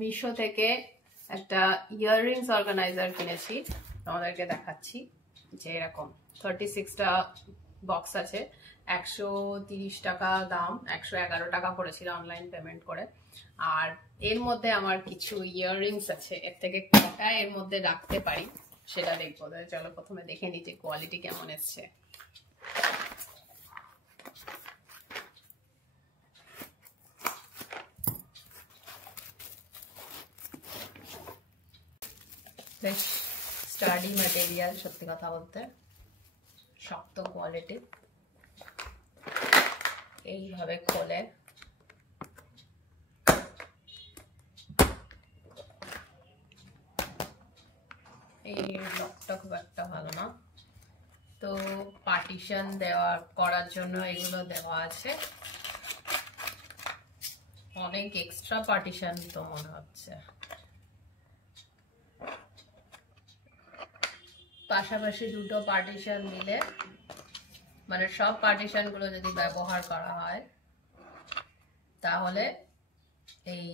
মিশো থেকে একটা earrings organiser কিনেছি, তোমাদেরকে দেখাচ্ছি। যে এরকম 36টা বক্স আছে, 130 টাকা দাম, 111 টাকা পড়েছিল অনলাইন পেমেন্ট করে। আর এর মধ্যে আমার কিছু ইয়াররিংস আছে, এর থেকে কটা এর মধ্যে রাখতে পারি সেটা দেখবো। চলো প্রথমে দেখে নিই যে কোয়ালিটি কেমন এসছে। বেশ স্টাডি ম্যাটেরিয়াল, সত্যি কথা বলতে শক্ত কোয়ালিটি। এইভাবে খোলে, এই লকটা খুব একটা ভালো না, তো পার্টিশন করার জন্য এগুলো দেওয়া আছে। অনেক এক্সট্রা পার্টিশন তো মনে হচ্ছে। পাশাপাশি দুটো পার্টিশন দিলে, মানে সব পার্টিশন গুলো যদি ব্যবহার করা হয় তাহলে এই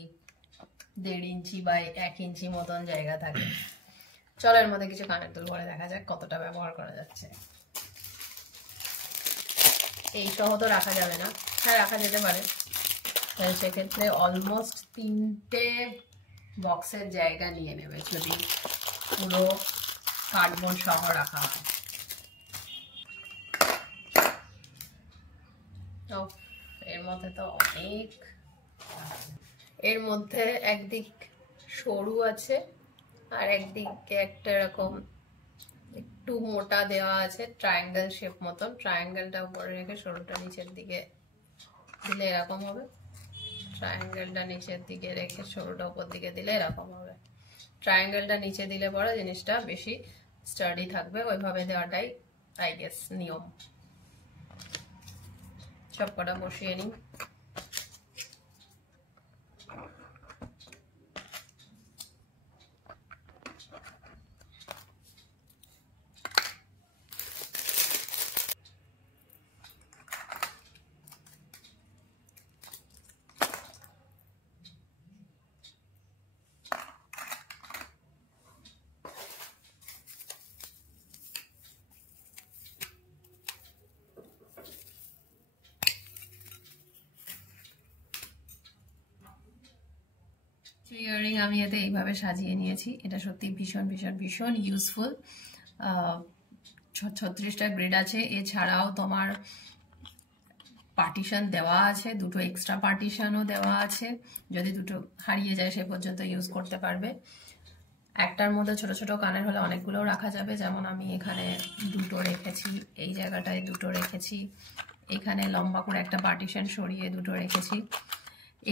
1.5 ইঞ্চি বা 1 ইঞ্চি মতন জায়গা থাকে। চলো এর মধ্যে কিছু কানের দুল করে দেখা যাক কতটা ব্যবহার করা যাচ্ছে। এই সহ তো রাখা যাবে না, হ্যাঁ রাখা যেতে পারে, তাহলে সেক্ষেত্রে অলমোস্ট 3টে বক্সের জায়গা নিয়ে নেবে যদি পুরো কার্ডবোর্ড সহ রাখা হয়। এর মধ্যে তো অনেক, এর মধ্যে একদিক সরু আছে আর একদিকে একটা এরকম একটু মোটা দেওয়া আছে, ট্রায়াঙ্গেল শেপ মতন। ট্রায়াঙ্গেলটা উপরে রেখে সরুটা নিচের দিকে দিলে এরকম হবে, ট্রায়াঙ্গেলটা নিচের দিকে রেখে সরুটা উপর দিকে দিলে এরকম হবে। ট্রায়াঙ্গেলটা নিচে দিলে পরে জিনিসটা বেশি স্টাডি থাকবে, ওইভাবে দেওয়াটাই আই গেস নিয়ম। সব কটা বসিয়ে নিই। ইয়াররিং আমি এতে এইভাবে সাজিয়ে নিয়েছি, এটা সত্যি ভীষণ ভীষণ ভীষণ ইউজফুল। 36টা গ্রেড আছে, এছাড়াও তোমার পার্টিশন দেওয়া আছে, দুটো এক্সট্রা পার্টিশনও দেওয়া আছে, যদি দুটো হারিয়ে যায় সে পর্যন্ত ইউজ করতে পারবে। একটার মধ্যে ছোট ছোট কানের হলে অনেকগুলো রাখা যাবে, যেমন আমি এখানে দুটো রেখেছি, এই জায়গাটায় দুটো রেখেছি, এখানে লম্বা করে একটা পার্টিশন সরিয়ে দুটো রেখেছি।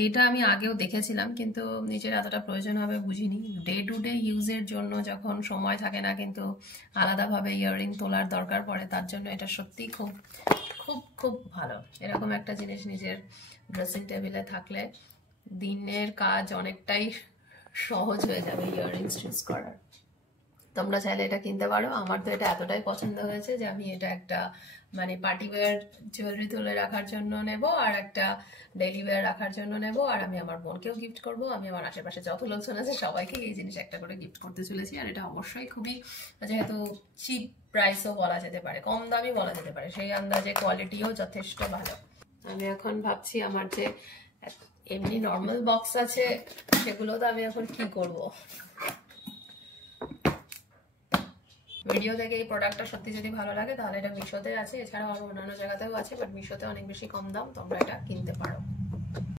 এইটা আমি আগেও দেখেছিলাম কিন্তু নিজের এতটা প্রয়োজন হবে বুঝিনি। ডে টু ডে ইউজের জন্য যখন সময় থাকে না কিন্তু আলাদাভাবে ইয়াররিং তোলার দরকার পড়ে, তার জন্য এটা সত্যি খুব খুব খুব ভালো। এরকম একটা জিনিস নিজের ড্রেসিং টেবিলে থাকলে দিনের কাজ অনেকটাই সহজ হয়ে যাবে ইয়াররিংস চুজ করার। তোমরা চাইলে এটা কিনতে পারো। আমার তো এটা এতটাই পছন্দ হয়েছে যে আমি এটা একটা মানে পার্টি ওয়্যার জুয়েলারি তুলে রাখার জন্য নেব, আর একটা ডেইলি ওয়্যার রাখার জন্য নেব, আর আমি আমার বোনকেও গিফট করব। আমি আমার আশেপাশে যত লোকজন আছে সবাইকে এই জিনিস একটা করে গিফট করতে চলেছি। আর এটা অবশ্যই খুবই, যেহেতু চিপ প্রাইসও বলা যেতে পারে, কম দামই বলা যেতে পারে, সেই আন্দাজে কোয়ালিটিও যথেষ্ট ভালো। আমি এখন ভাবছি আমার যে এমনি নর্মাল বক্স আছে সেগুলো তো আমি এখন কি করব। ভিডিও থেকে এই প্রোডাক্টটা সত্যি যদি ভালো লাগে তাহলে এটা মিশোতে আছে, এছাড়াও আরো অন্যান্য জায়গাতেও আছে, বাট মিশোতে অনেক বেশি কম দাম, তোমরা এটা কিনতে পারো।